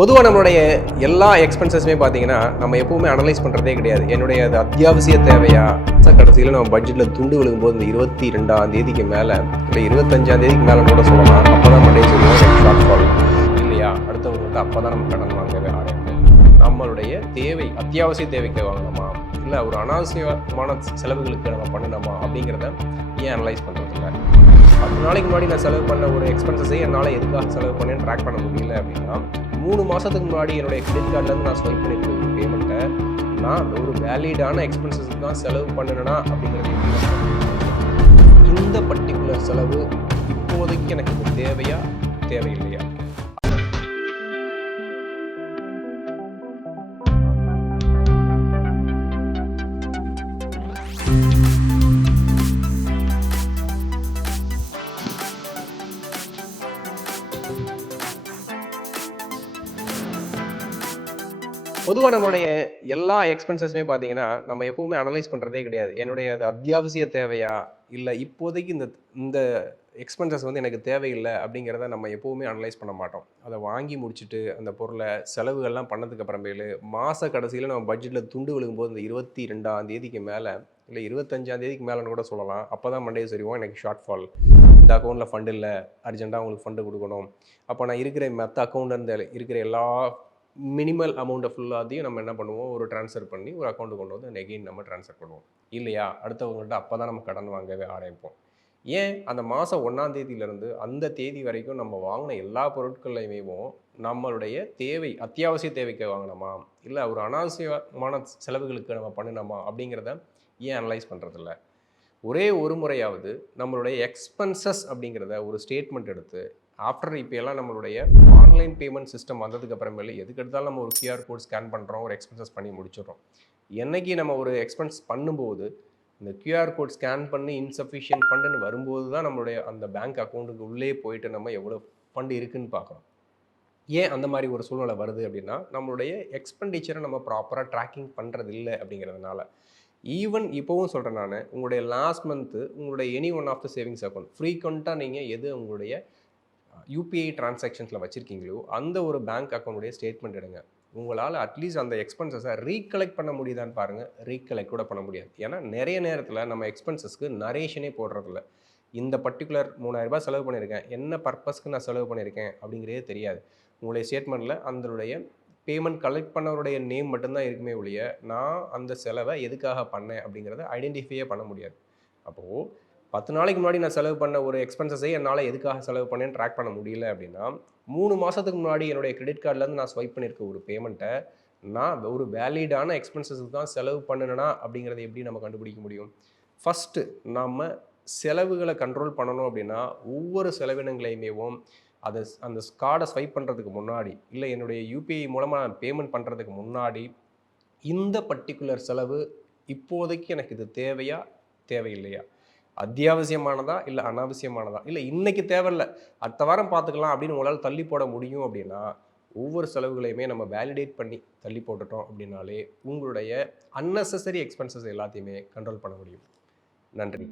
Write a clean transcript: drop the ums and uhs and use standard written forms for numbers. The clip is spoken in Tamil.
பொதுவாக நம்மளுடைய எல்லா எக்ஸ்பென்சஸுமே பார்த்தீங்கன்னா நம்ம எப்பவுமே அனலைஸ் பண்ணுறதே கிடையாது. என்னுடைய அது அத்தியாவசிய தேவையா, கடைசியில் நம்ம பட்ஜெட்டில் துண்டு விழுகும்போது இந்த 22ஆம் தேதிக்கு மேலே இல்லை 25ஆம் தேதிக்கு மேலே கூட சொல்லலாம். அப்போ தான் மண்டே சொல்லுவோம் ஷார்ட் ஃபால் இல்லையா, அடுத்தவங்கள்ட்ட அப்போ தான் நம்ம கடன் வாங்கவே ஆரம்பிப்போம். நம்மளுடைய தேவை அத்தியாவசிய தேவைக்கு வாங்கணுமா இல்லை ஒரு அனாவசியமான செலவுகளுக்கு நம்ம பண்ணணுமா அப்படிங்கிறத ஏன் அனலைஸ் பண்ணுறதில்ல? 10 நாளைக்கு முன்னாடி நான் செலவு பண்ண ஒரு எக்ஸ்பென்சஸை என்னால் எதுக்காக செலவு பண்ணேன்னு ட்ராக் பண்ண முடியல அப்படின்னா, 3 மாதத்துக்கு முன்னாடி என்னுடைய கிரெடிட் கார்ட்லேருந்து நான் ஸ்வைப் பண்ணியிருக்க ஒரு பேமெண்ட்டை நான் ஒரு வேலிடான எக்ஸ்பென்சஸுக்கு தான் செலவு பண்ணணும்னா அப்படிங்கிறது இந்த பர்டிகுலர் செலவு இப்போதைக்கு எனக்கு இது தேவையா தேவையில்லையா? பொதுவாக நம்மளுடைய எல்லா எக்ஸ்பென்சஸுமே பார்த்தீங்கன்னா நம்ம எப்பவுமே அனலைஸ் பண்ணுறதே கிடையாது. என்னுடைய அது அத்தியாவசிய தேவையா இல்லை இப்போதைக்கு இந்த இந்த எக்ஸ்பென்சஸ் வந்து எனக்கு தேவையில்லை அப்படிங்கிறத நம்ம எப்போவுமே அனலைஸ் பண்ண மாட்டோம். அதை வாங்கி முடிச்சுட்டு அந்த பொருளை செலவுகள்லாம் பண்ணதுக்கு அப்புறமேலு மாத கடைசியில் நம்ம பட்ஜெட்டில் துண்டு விழுகும்போது இந்த 22ஆம் தேதிக்கு மேலே இல்லை 25ஆம் தேதிக்கு மேலேன்னு கூட சொல்லலாம். அப்போ தான் மண்டே சரிவோம் எனக்கு ஷார்ட் ஃபால், இந்த அக்கௌண்ட்டில் ஃபண்டு இல்லை, அர்ஜென்ட்டாக உங்களுக்கு ஃபண்டு கொடுக்கணும். அப்போ நான் இருக்கிற மற்ற அக்கௌண்ட்லேருந்து இருக்கிற எல்லா மினிமல் அமௌண்ட்டை ஃபுல்லாத்தையும் நம்ம என்ன பண்ணுவோம், ஒரு ட்ரான்ஸ்ஃபர் பண்ணி ஒரு அக்கௌண்ட்டு கொண்டு வந்து எகெயின் நம்ம ட்ரான்ஸ்ஃபர் பண்ணுவோம் இல்லையா, அடுத்தவங்கள்ட்ட அப்போ தான் நம்ம கடன் வாங்கவே ஆரம்பிப்போம். ஏன் அந்த மாதம் 1ஆம் தேதியிலேருந்து அந்த தேதி வரைக்கும் நம்ம வாங்கின எல்லா பொருட்களையுமே நம்மளுடைய தேவை அத்தியாவசிய தேவைக்கு வாங்கினோமா இல்லை ஒரு அனாவசியமான செலவுகளுக்கு நம்ம பண்ணணுமா அப்படிங்கிறத ஏன் அனலைஸ் பண்ணுறதில்ல? ஒரே ஒரு முறையாவது நம்மளுடைய எக்ஸ்பென்சஸ் அப்படிங்கிறத ஒரு ஸ்டேட்மெண்ட் எடுத்து ஆஃப்டர் இப்போ எல்லாம் நம்மளுடைய ஆன்லைன் பேமெண்ட் சிஸ்டம் வந்ததுக்கு அப்புறமேலே எதுக்கு எடுத்தாலும் நம்ம ஒரு கியூஆர் கோட் ஸ்கேன் பண்ணுறோம், ஒரு எக்ஸ்பென்சஸ் பண்ணி முடிச்சிடுறோம். என்னைக்கு நம்ம ஒரு எக்ஸ்பென்ஸ் பண்ணும்போது இந்த கியூஆர் கோட் ஸ்கேன் பண்ணி இன்சஃபிஷியன்ட் ஃபண்டுன்னு வரும்போது தான் நம்மளுடைய அந்த பேங்க் அக்கௌண்ட்டுக்கு உள்ளே போயிட்டு நம்ம எவ்வளோ ஃபண்டு இருக்குதுன்னு பார்க்குறோம். ஏன் அந்த மாதிரி ஒரு சூழ்நிலை வருது அப்படின்னா, நம்மளுடைய எக்ஸ்பெண்டிச்சரை நம்ம ப்ராப்பராக ட்ராக்கிங் பண்ணுறது இல்லை அப்படிங்கிறதுனால. ஈவன் இப்போவும் சொல்கிறேன் நான், உங்களுடைய லாஸ்ட் மந்த்து உங்களுடைய any one of the savings account ஃப்ரீக்வெண்ட்டாக நீங்கள் எது உங்களுடைய யூபிஐ டிரான்சாக்ஷன்ஸில் வச்சுருக்கீங்களோ அந்த ஒரு பேங்க் அக்கௌண்ட்டுடைய ஸ்டேட்மெண்ட் எடுங்க. உங்களால் அட்லீஸ்ட் அந்த எக்ஸ்பென்சஸை ரீகலெக்ட் பண்ண முடியுதான்னு பாருங்கள். ரீகலெக்ட் கூட பண்ண முடியாது. ஏன்னா நிறைய நேரத்தில் நம்ம எக்ஸ்பென்சஸ்க்கு நரேஷனே போடுறதில்ல. இந்த பர்டிகுலர் 3000 ரூபாய் செலவு பண்ணியிருக்கேன், என்ன பர்பஸ்க்கு நான் செலவு பண்ணியிருக்கேன் அப்படிங்கிறதே தெரியாது. உங்களுடைய ஸ்டேட்மெண்ட்டில் அதனுடைய பேமெண்ட் கலெக்ட் பண்ணவருடைய நேம் மட்டும்தான் இருக்குமே ஒழிய, நான் அந்த செலவை எதுக்காக பண்ணேன் அப்படிங்கிறத ஐடென்டிஃபையே பண்ண முடியாது. அப்போது 10 நாளைக்கு முன்னாடி நான் செலவு பண்ண ஒரு எக்ஸ்பென்சஸை என்னால் எதுக்காக செலவு பண்ணேன்னு ட்ராக் பண்ண முடியல அப்படின்னா, 3 மாதத்துக்கு முன்னாடி என்னுடைய கிரெடிட் கார்ட்லேருந்து நான் ஸ்வைப் பண்ணியிருக்க ஒரு பேமெண்ட்டை நான் ஒரு வேலிடான எக்ஸ்பென்சஸுக்கு தான் செலவு பண்ணணும்னா அப்படிங்கிறத எப்படி நம்ம கண்டுபிடிக்க முடியும்? ஃபஸ்ட்டு நம்ம செலவுகளை கண்ட்ரோல் பண்ணணும் அப்படின்னா, ஒவ்வொரு செலவினங்களையுமேவும் அந்த கார்டை ஸ்வைப் பண்ணுறதுக்கு முன்னாடி இல்லை என்னுடைய யூபிஐ மூலமாக நான் பேமெண்ட் பண்ணுறதுக்கு முன்னாடி இந்த பர்டிகுலர் செலவு இப்போதைக்கு எனக்கு இது தேவையா தேவையில்லையா, அத்தியாவசியமானதா இல்லை அனாவசியமானதா, இல்லை இன்னைக்கு தேவையில்லை அடுத்த வாரம் பார்த்துக்கலாம் அப்படின்னு உங்களால் தள்ளி போட முடியும் அப்படின்னா, ஒவ்வொரு செலவுகளையுமே நம்ம வேலிடேட் பண்ணி தள்ளி போட்டுட்டோம் அப்படின்னாலே உங்களுடைய அன்னெசரி எக்ஸ்பென்சஸ் எல்லாத்தையுமே கண்ட்ரோல் பண்ண முடியும். நன்றி.